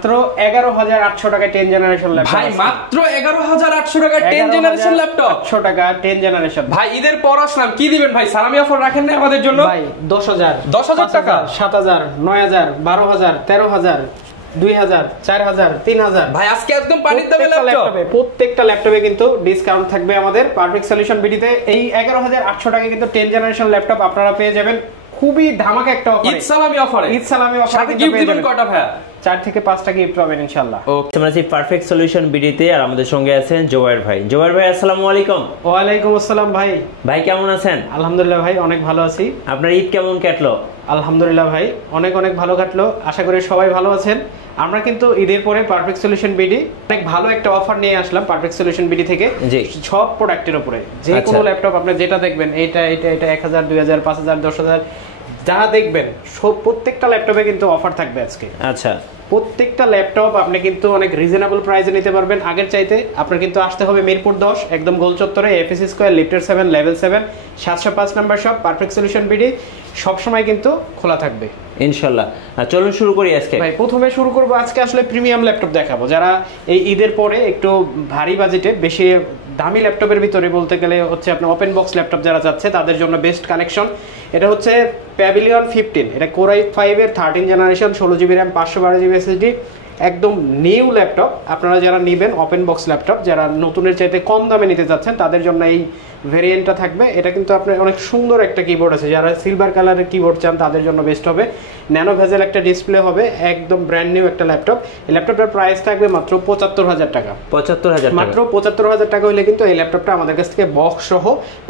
মাত্র 11,800 টাকা 10 generation laptop ভাই, মাত্র 11,800 টাকা 10 জেনারেশন ল্যাপটপ। 800 টাকা 10 জেনারেশন। ভাই, ঈদের পর আসলাম, কি দিবেন ভাই? সালামি অফার রাখেন না আমাদের জন্য? ভাই 10,000 টাকা, 7,000 9,000 12,000 13,000 2,000 4,000 3,000। ভাই আজকে একদম পানির দামে ল্যাপটপ। প্রত্যেকটা ল্যাপটপে কিন্তু ডিসকাউন্ট থাকবে আমাদের পারফেক্ট সলিউশন বিডিতে। এই 11,800 টাকা কিন্তু 10 জেনারেশন ল্যাপটপ আপনারা পেয়ে যাবেন খুবই ধামাকা একটা অফারে, ঈদ সালামি অফারে। ঈদ সালামি অফারে সাথে গিফট দিবেন কয়টা ভাই? 4 থেকে 5টা গিফট পাবেন ইনশাআল্লাহ। ওকে, আমরা আছি পারফেক্ট সলিউশন বিডিতে আর আমাদের সঙ্গে আছেন জোবায়ের ভাই। জোবায়ের ভাই, আসসালামু আলাইকুম। ওয়া আলাইকুম আসসালাম ভাই। ভাই কেমন আছেন? আলহামদুলিল্লাহ ভাই, অনেক ভালো আছি। আপনার ঈদ কেমন কাটলো? আলহামদুলিল্লাহ ভাই, অনেক অনেক ভালো কাটলো। আশা করি সবাই ভালো আছেন। আমরা কিন্তু ঈদের পরে পারফেক্ট সলিউশন বিডি অনেক ভালো একটা অফার নিয়ে আসলাম পারফেক্ট সলিউশন বিডি থেকে। সব প্রোডাক্টের উপরে যে কোনো ল্যাপটপ আপনি যেটা দেখবেন, এটা 1000 2000 5000 10,000 যারা দেখবেন সব প্রত্যেকটা ল্যাপটপে কিন্তু অফার থাকবে আজকে। আচ্ছা, প্রত্যেকটা ল্যাপটপ আপনি কিন্তু অনেক রিজনেবল প্রাইসে নিতে পারবেন আগের চাইতে। আপনার কিন্তু আসতে হবে মিরপুর 10 একদম গোল চত্বরে, এফএসসি স্কয়ার, লিফটের 7 level 7 705 number shop. Perfect solution BD সবসময় কিন্তু খোলা থাকবে ইনশাআল্লাহ। চলুন শুরু করি আজকে। ভাই প্রথমে শুরু করব, আজকে আসলে প্রিমিয়াম ল্যাপটপ দেখাবো। যারা এই ঈদের পরে একটু ভারী বাজেটে বেশি দামি ল্যাপটপের ভিতরে বলতে গেলে হচ্ছে আপনার ওপেন বক্স ল্যাপটপ যারা চাচ্ছে তাদের জন্য বেস্ট কালেকশন। এটা হচ্ছে প্যাভিলিয়ন 15, এটা কোর i5 এর 13 generation, 16GB RAM 512GB SSD, একদম নিউ ল্যাপটপ। আপনারা যারা নেবেন ওপেন বক্স ল্যাপটপ, যারা নতুনের চাইতে কম দামে নিতে যাচ্ছেন তাদের জন্য এই ভেরিয়েন্টটা থাকবে। এটা কিন্তু আপনার অনেক সুন্দর একটা কিবোর্ড আছে, যারা সিলভার কালারের কিবোর্ড চান তাদের জন্য বেস্ট হবে। ন্যানো ভেজেল একটা ডিসপ্লে হবে, একদম ব্র্যান্ড নিউ একটা ল্যাপটপ। এই ল্যাপটপটার প্রাইস থাকবে মাত্র 75,000 টাকা। 75,000 মাত্র 75,000 টাকা হলে কিন্তু এই ল্যাপটপটা আমাদের কাছ থেকে বক্স সহ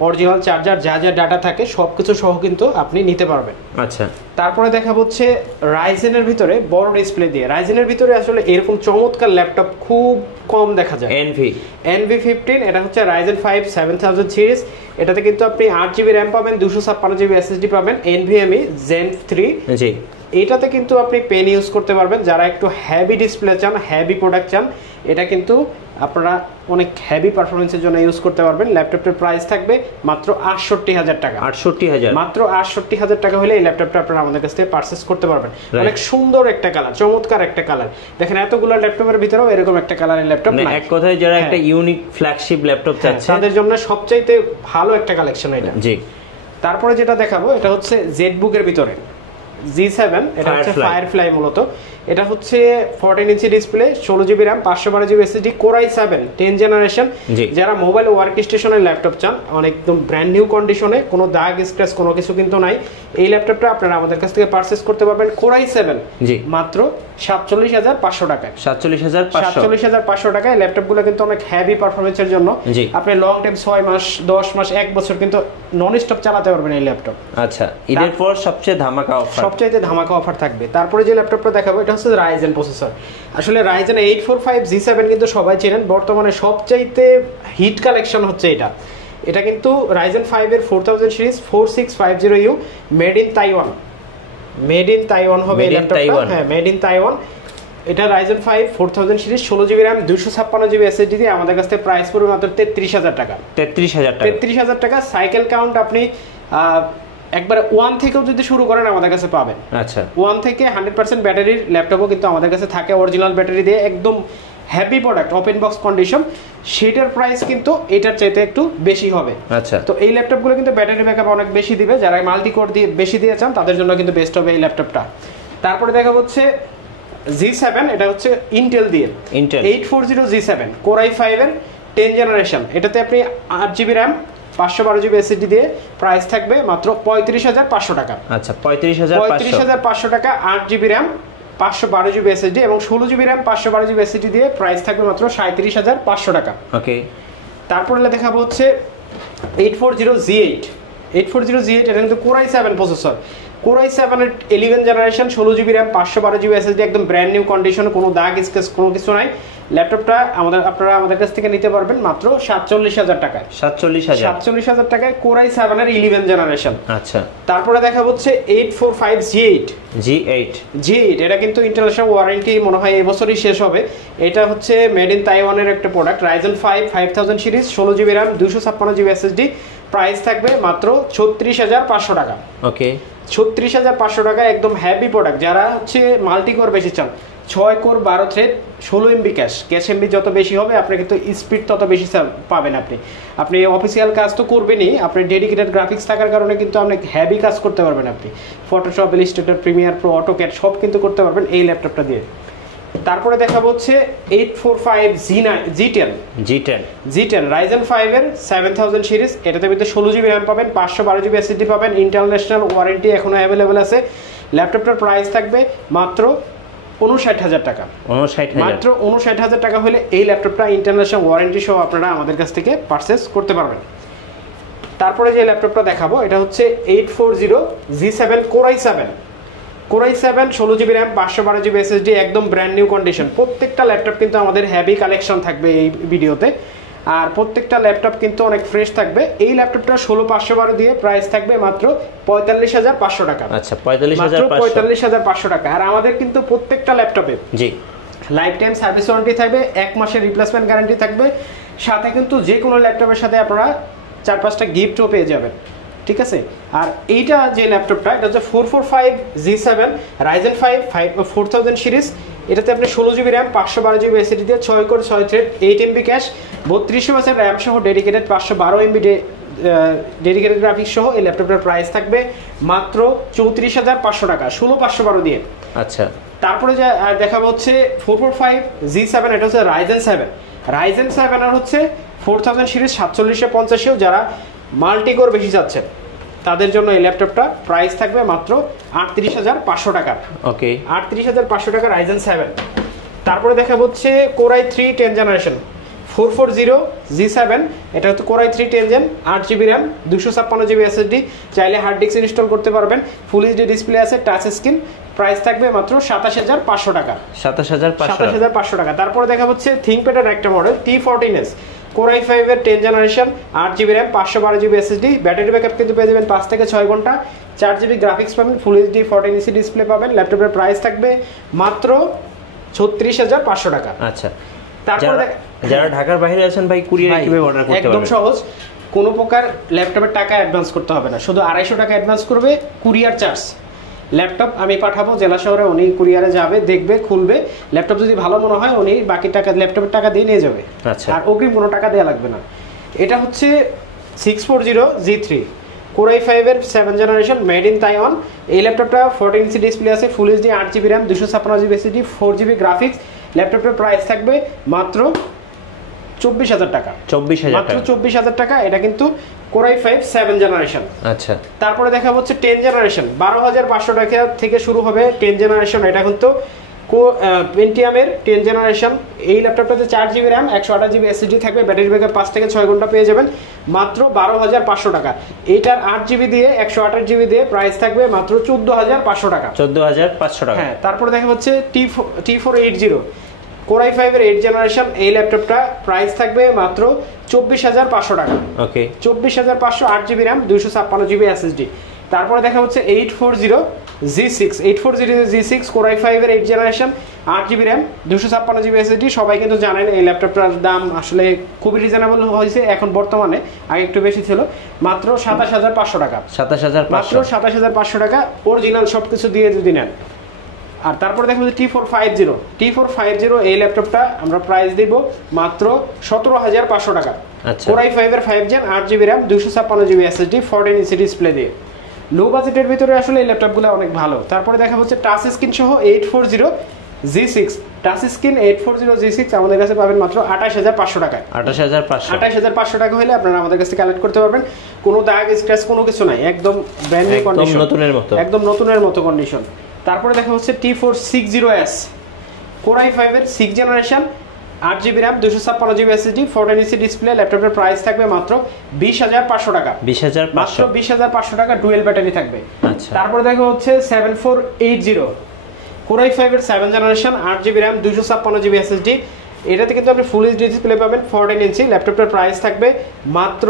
অরিজিনাল চার্জার যা যা ডাটা থাকে সবকিছু সহ কিন্তু আপনি নিতে পারবেন। আচ্ছা, তারপরে দেখা হচ্ছে রাইজেনের ভিতরে বড় ডিসপ্লে দিয়ে। রাইজেনের ভিতরে আসলে এরকম চমৎকার ল্যাপটপ খুব কম দেখা যায়। NV15, এটা হচ্ছে রাইজেন 5 7000 সিরিজ। এটাতে কিন্তু আপনি 8GB RAM পাবেন, 256GB SSD পাবেন, NVMe Zen 3। জি, এটাতে কিন্তু আপনি পেন ইউজ করতে পারবেন। যারা একটু হেভি ডিসপ্লে চান, হেভি প্রোডাক্ট চান, এটা কিন্তু আপনারা অনেক হেভি পারফরমেন্সের জন্য ইউজ করতে পারবেন। ল্যাপটপটার প্রাইস থাকবে মাত্র 68,000 টাকা। 68,000, মাত্র 68,000 টাকা হলে এই ল্যাপটপটা আপনারা আমাদের কাছ থেকে পারচেজ করতে পারবেন। অনেক সুন্দর একটা কালার, চমৎকার একটা কালার। দেখেন এতগুলো ল্যাপটপের ভিতরেও এরকম একটা কালারের ল্যাপটপ না। এক কথায় যারা একটা ইউনিক ফ্ল্যাগশিপ ল্যাপটপ চাচ্ছে তাদের জন্য সবচাইতে ভালো একটা কালেকশন এটা। জি, তারপরে যেটা দেখাবো এটা হচ্ছে জেটবুকের ভিতরে G7, এটা হচ্ছে ফায়ারফ্লাই মূলত। এটা হচ্ছে 14 inch display, 16GB RAM 512GB SSD, core i7 10 generation. যারা মোবাইল ওয়ার্ক স্টেশনের ল্যাপটপ চান একদম ব্র্যান্ড নিউ কন্ডিশনে, কোনো দাগ স্ক্র্যাচ কোনো কিছু কিন্তু নাই, এই ল্যাপটপটা আপনারা আমাদের কাছ থেকে পারচেজ করতে পারবেন কোর i7 মাত্র 47,500 টাকায়। 47,500 টাকায়। ল্যাপটপগুলো কিন্তু অনেক হেভি পারফরমেন্সের জন্য আপনি লং টাইম 6 মাস 10 মাস 1 বছর কিন্তু নন স্টপ চালাতে পারবেন এই ল্যাপটপ। আচ্ছা, ঈদের পর সবচেয়ে ধামাকা অফার, সবচাইতে ধামাকা অফার থাকবে। তারপরে যে ল্যাপটপটা দেখাবো এটা হচ্ছে রাইজেন প্রসেসর। আসলে রাইজেন 845 G7 কিন্তু সবাই চেনেন, বর্তমানে সবচাইতে হিট কালেকশন হচ্ছে এটা। এটা কিন্তু রাইজেন 5 এর 4000 series 4650U, made in Taiwan. Made in Taiwan হবে এই ল্যাপটপটা। হ্যাঁ, মেড ইন তাইওয়ান। এটা Ryzen 5 4000 series, 16GB RAM 256GB SSD দিয়ে আমাদের কাছ থেকে প্রাইস পড়বে মাত্র 33,000 টাকা। 33,000 টাকা। সাইকেল কাউন্ট আপনি একবারে 1 থেকেও যদি শুরু করেন আমাদের কাছে পাবেন। আচ্ছা, 1 থেকে 100% ব্যাটারির ল্যাপটপও কিন্তু আমাদের কাছে থাকে, অরিজিনাল ব্যাটারি দিয়ে, একদম heavy product, open box condition. সেটার প্রাইস কিন্তু এটার চাইতে একটু বেশি হবে। আচ্ছা, তো এই ল্যাপটপগুলো কিন্তু ব্যাটারি ব্যাকআপ অনেক বেশি দিবে। যারা মাল্টি কোর দিয়ে বেশি দিয়ে চান তাদের জন্য কিন্তু বেস্ট হবে এই ল্যাপটপটা। তারপরে দেখা হচ্ছে G7, এটা হচ্ছে ইন্টেল দিয়ে, Intel 840 G7 কোর i5 এর 10 জেনারেশন। এটাতে আপনি 8GB RAM 512GB SSD দিয়ে প্রাইস থাকবে মাত্র 35,500 টাকা। আচ্ছা, 35,500 টাকা, 8GB RAM 512GB SSD এবং 16GB RAM 512GB SSD দিয়ে প্রাইস থাকবে মাত্র 37,500 টাকা। ওকে, তারপরে দেখাবো হচ্ছে 840 G8, এটা কিন্তু core i7 processor. Core i7 এর 11 generation, 16GB RAM 512GB SSD, একদম ব্র্যান্ড নিউ কন্ডিশন, কোনো দাগ স্ক্র্যাচ কোনো কিছু নাই। ল্যাপটপটা আপনারা আমাদের কাছ থেকে নিতে পারবেন মাত্র 47,000 টাকায়। 47,000 টাকায় কোর i7 এর 11 জেনারেশন। আচ্ছা, তারপরে দেখা হচ্ছে 845 G8, এটা কিন্তু ইন্টারন্যাশনাল ওয়ারেন্টি মনে হয় এই বছরই শেষ হবে। এটা হচ্ছে মেড ইন তাইওয়ানের একটা product. Ryzen 5 5000 series, 16GB RAM 256GB SSD, price থাকবে মাত্র 36,500 টাকা। ওকে, 36,500 টাকা, একদম হেভি প্রোডাক্ট। যারা হচ্ছে মাল্টি কোর বেশি চান, 6 core 12 thread 16 MB cash MB যত বেশি হবে আপনি কিন্তু স্পিড তত বেশি পাবেন। আপনি অফিসিয়াল কাজ তো করবেনই, আপনি ডেডিকেটেড গ্রাফিক্স থাকার কারণে কিন্তু অনেক হেভি কাজ করতে পারবেন। আপনি Photoshop, Illustrator, Premiere Pro, AutoCAD সব কিন্তু করতে পারবেন এই ল্যাপটপটা দিয়ে। তারপরে দেখাবো হচ্ছে 845 G10 Ryzen 5 এর 7000 সিরিজ। এটাতে ভিতরে 16 জিবি র্যাম পাবেন, 512 জিবি এসএসডি পাবেন, ইন্টারন্যাশনাল ওয়ারেন্টি এখনো অ্যাভেলেবেল আছে। ল্যাপটপটার প্রাইস থাকবে মাত্র 59,000 টাকা। মাত্র 59,000 টাকা হলে এই ল্যাপটপটা ইন্টারন্যাশনাল ওয়ারেন্টি সহ আপনারা আমাদের কাছ থেকে পারচেস করতে পারবেন। তারপরে যে ল্যাপটপটা দেখাবো এটা হচ্ছে 840 G7 Core i7 16 GB RAM, 512 GB SSD, একদম ব্র্যান্ড নিউ কন্ডিশন। প্রত্যেকটা ল্যাপটপ কিন্তু আমাদের হেভি কালেকশন থাকবে এই ভিডিওতে, আর প্রত্যেকটা ল্যাপটপ কিন্তু অনেক ফ্রেশ থাকবে। এই ল্যাপটপটা 16512 দিয়ে প্রাইস থাকবে মাত্র 45,500 টাকা। আচ্ছা, 45,500 টাকা। আর আমাদের কিন্তু প্রত্যেকটা ল্যাপটপে জি লাইফ টাইম সার্ভিস ওয়ারেন্টি থাকবে, 1 মাসের রিপ্লেসমেন্ট গ্যারান্টি থাকবে, সাথে কিন্তু যে কোনো ল্যাপটপের সাথে আপনারা 4-5টা গিফটও পেয়ে যাবেন, ঠিক আছে। আর এইটা যে ল্যাপটপটা এটা হচ্ছে 445 G7 Ryzen 5 4000 সিরিজ। এটাতে আপনি 16 জিবি র্যাম, 512 জিবি এসএসডি দিয়ে 6 কোর 6 থ্রেড 8 এমবি ক্যাশ, 32 মাসের র্যাম সহ ডেডিকেটেড 512 এমবি ডেডিকেটেড গ্রাফিক্স সহ এই ল্যাপটপটার প্রাইস থাকবে মাত্র 34,500 টাকা, 16512 দিয়ে। আচ্ছা, তারপরে যে দেখাবো হচ্ছে 445 G7, এটা হচ্ছে Ryzen 7 আর হচ্ছে 4000 সিরিজ 4750 যারা মাল্টি কোর বেশি যাচ্ছে তাদের জন্য এই ল্যাপটপটা প্রাইস থাকবে মাত্র 38,500 টাকা। ওকে, 38,500 টাকা Ryzen 7। তারপরে দেখাবো হচ্ছে Core i3 10 জেনারেশন 440 G7, এটা হচ্ছে Core i3 10 gen, 8 GB RAM, 256 GB SSD, চাইলে হার্ড ডিস্ক ইনস্টল করতে পারবেন, ফুল এইচডি ডিসপ্লে আছে, টাচ স্ক্রিন, প্রাইস থাকবে মাত্র 27,500 টাকা। 27,500 টাকা। তারপরে দেখা হচ্ছে থিংকপ্যাডের একটা মডেল T14s Core i5 এর 10 generation, 8 GB RAM, 512 GB SSD, battery backup কিন্তু পেয়ে যাবেন 5 থেকে 6 ঘন্টা, 4 জিবি গ্রাফিক্স পাবেন, ফুল এইচডি 14 ইঞ্চি ডিসপ্লে পাবেন। ল্যাপটপের প্রাইস থাকবে মাত্র 36,500 টাকা। আচ্ছা, তারপর যারা ঢাকার বাইরে আছেন ভাই কুরিয়ারে কিভাবে অর্ডার করতে পারবেন? একদম সহজ, কোনো প্রকার ল্যাপটপের টাকা অ্যাডভান্স করতে হবে না, শুধু 250 টাকা অ্যাডভান্স করবে, কুরিয়ার চার্জ। ল্যাপটপ আমি পাঠাবো জেলা শহরে, উনি কুরিয়ারে যাবে, দেখবে, খুলবে, ল্যাপটপ যদি ভালো মনে হয় উনি বাকি টাকা ল্যাপটপের টাকা দিয়ে নিয়ে যাবে। আচ্ছা, আর অগ্রিম কোনো টাকা দেওয়া লাগবে না। এটা হচ্ছে 640 G3 Core i5 এর 7 জেনারেশন, মেড ইন তাইওয়ান। এই ল্যাপটপটা 14 ইঞ্চি ডিসপ্লে আছে, full HD, 8 GB RAM, 256 GB SSD, 4 GB graphics. ল্যাপটপের প্রাইস থাকবে মাত্র 24,000 টাকা। 24,000 টাকা। এটা কিন্তু Core i5 7 জেনারেশন। আচ্ছা, তারপরে দেখা হচ্ছে 10 জেনারেশন 12,500 টাকা থেকে শুরু হবে 10 জেনারেশন। এটা কিন্তু পেন্টিয়ামের 10 জেনারেশন। এই ল্যাপটপটাতে 4 জিবি র্যাম, 128 জিবি এসএসডি থাকবে, ব্যাটারি ব্যাকআপ 5 থেকে 6 ঘন্টা পেয়ে যাবেন মাত্র 12,500 টাকা। এইটার 8 জিবি দিয়ে 128 জিবি দিয়ে প্রাইস থাকবে মাত্র 14,500 টাকা। 14,500 টাকা। হ্যাঁ, তারপরে দেখা হচ্ছে T480 Core i5 এর 8 জেনারেশন। এই ল্যাপটপটা প্রাইস থাকবে মাত্র 24,500 টাকা। ওকে, 24,500, 8 জিবি র্যাম, 256 জিবি এসএসডি। তারপরে দেখা হচ্ছে 840 G6 Core i5 এর 8 generation, 8 GB RAM, 256 GB SSD. সবাই কিন্তু জানেন এই ল্যাপটপটার দাম আসলে খুবই রিজনেবল হয়েছে এখন বর্তমানে, আগে একটু বেশি ছিল, মাত্র 27,500 টাকা। 27,500, মাত্র 27,500 টাকা, অরিজিনাল সবকিছু দিয়ে যদি নেন। আর তারপরে দেখো যে T450 এই ল্যাপটপটা আমরা প্রাইস দিব মাত্র 17,500 টাকা। আচ্ছা, Core i5 এর 5 gen, 8 GB RAM, 256 GB SSD, 14 inch display দিয়ে। লো বাজেটের ভিতরে আসলে এই ল্যাপটপগুলো অনেক ভালো। তারপরে দেখা হচ্ছে টাচ স্ক্রিন সহ 840 G6 টাচ স্ক্রিন 840 G6 আমাদের কাছে পাবেন মাত্র 28,500 টাকায়। 28,500 টাকা হলে আপনারা আমাদের কাছে কালেক্ট করতে পারবেন। কোনো দাগ স্ক্র্যাচ কোনো কিছু নাই, একদম ব্র্যান্ড নিউ কন্ডিশন, একদম নতুনের মতো কন্ডিশন। তারপরে দেখা হচ্ছে T460S Core i5 এর 6 generation, 8 GB RAM, 256 GB SSD, 14 inch display. ল্যাপটপের প্রাইস থাকবে মাত্র 20,500 টাকা। 20,500 টাকা, ডুয়েল ব্যাটারি থাকবে। আচ্ছা, তারপরে দেখা হচ্ছে 7480 Core i5 এর 7 generation, 8 GB RAM, 256 GB SSD. এটাতে কিন্তু আপনি ফুল এইচডি ডিসপ্লে পাবেন, 14 ইঞ্চি। ল্যাপটপের প্রাইস থাকবে মাত্র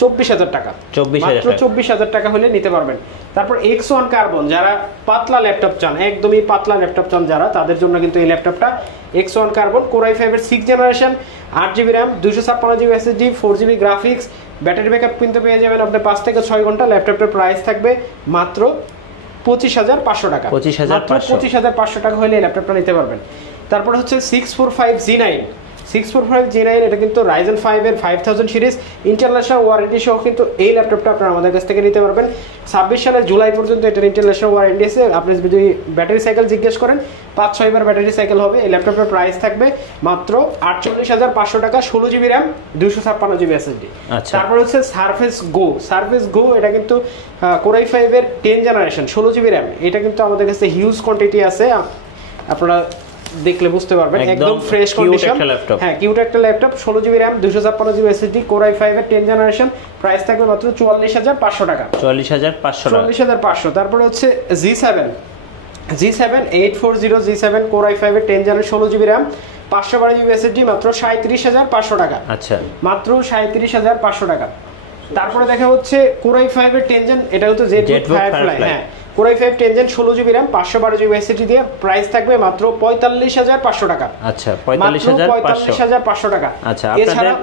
24,000 টাকা। 24,000 টাকা হলে নিতে পারবেন। তারপর X1 কার্বন, যারা পাতলা ল্যাপটপ চান, একদমই পাতলা ল্যাপটপ চান যারা, তাদের জন্য কিন্তু এই ল্যাপটপটা X1 কার্বন Core i5 এর 6 generation, 8 GB RAM, 256 GB SSD, 4 GB graphics, battery backup কিন্তু পেয়ে যাবেন আপনি 5 থেকে 6 ঘন্টা। ল্যাপটপের প্রাইস থাকবে মাত্র 25,500 টাকা। 25,500 25,500 টাকা হলে এই ল্যাপটপটা নিতে পারবেন। তারপরে হচ্ছে 645G9 645G9 এটা কিন্তু Ryzen 5 এর 5000 সিরিজ ইন্টারন্যাশনাল ওয়ারেন্টি সহ কিন্তু এই ল্যাপটপটা আপনারা আমাদের কাছ থেকে নিতে পারবেন। 26 সালের জুলাই পর্যন্ত এটার ইন্টারন্যাশনাল ওয়ারেন্টি আছে। আপনি যদি ব্যাটারি সাইকেল জিজ্ঞেস করেন 5-6 বার ব্যাটারি সাইকেল হবে। এই ল্যাপটপের প্রাইস থাকবে মাত্র 48,500 টাকা, 16GB RAM 256GB SSD। তারপর হচ্ছে Surface Go এটা কিন্তু Core i5 এর 10 জেনারেশন 16GB RAM। এটা কিন্তু আমাদের কাছে হিউজ কোয়ান্টিটি আছে, আপনারা দেখলে বুঝতে পারবেন, একদম ফ্রেশ কন্ডিশন। হ্যাঁ, কিউট একটা laptop, 16GB RAM 256GB SSD, Core i5 এর 10 জেনারেশন, প্রাইস থাকবে মাত্র 44,500 টাকা। 44,500। তারপরে হচ্ছে G7 840G7 Core i5 এর 10 generation 16GB RAM 512GB SSD, মাত্র 37,500 টাকা। আচ্ছা, মাত্র 37,500 টাকা। তারপরে দেখা হচ্ছে Core i5 এর 10 জেন, এটা হচ্ছে ZBook Firefly। হ্যাঁ, Core i5 10 gen 16GB RAM 512GB SSD দিয়ে প্রাইস থাকবে মাত্র 45,500 টাকা। আচ্ছা, 45,500 টাকা। আচ্ছা, আপনাদের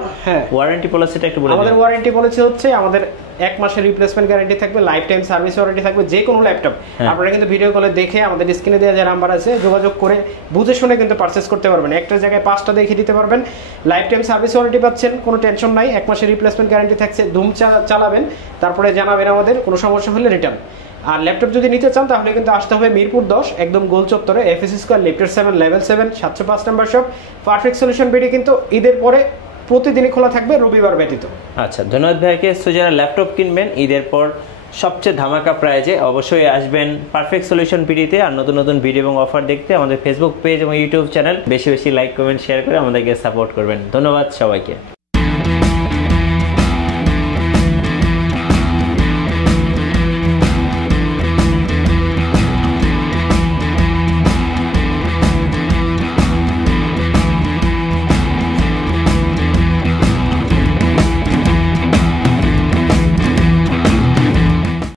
ওয়ারেন্টি পলিসিটা একটু বলুন। আমাদের ওয়ারেন্টি পলিসি হচ্ছে আমাদের 1 মাসের রিপ্লেসমেন্ট গ্যারান্টি থাকবে, লাইফ টাইম সার্ভিস ওয়ারেন্টি থাকবে যে কোনো ল্যাপটপ। আপনারা কিন্তু ভিডিও কলে দেখে আমাদের স্ক্রিনে দেওয়া যে নাম্বার আছে যোগাযোগ করে বুঝে শুনে কিন্তু পারচেজ করতে পারবেন। একটা জায়গায় 5টা দেখে দিতে পারবেন। লাইফ টাইম সার্ভিস ওয়ারেন্টি পাচ্ছেন, কোনো টেনশন নাই। 1 মাসের রিপ্লেসমেন্ট গ্যারান্টি থাকছে, ধুম চালাবেন, তারপরে জানাবেন আমাদের, কোনো সমস্যা হলে রিটার্ন। আর ল্যাপটপ যদি নিতে চান তাহলে কিন্তু আসতে হবে মিরপুর 10 একদম গোল চত্বরে, FS স্কয়ার লিফটের 7 level 7 705 number shop. Perfect solution BD কিন্তু ঈদের পরে প্রতিদিনই খোলা থাকবে, রবিবার ব্যতীত। আচ্ছা, ধন্যবাদ ভাইকে। সো যারা ল্যাপটপ কিনবেন ঈদের পর সবচেয়ে ধামাকা প্রাইজে অবশ্যই আসবেন পারফেক্ট সলিউশন বিডিতে। আর নতুন নতুন ভিডিও এবং অফার দেখতে আমাদের ফেসবুক পেজ এবং ইউটিউব চ্যানেল বেশি বেশি লাইক কমেন্ট শেয়ার করে আমাদেরকে সাপোর্ট করবেন। ধন্যবাদ সবাইকে।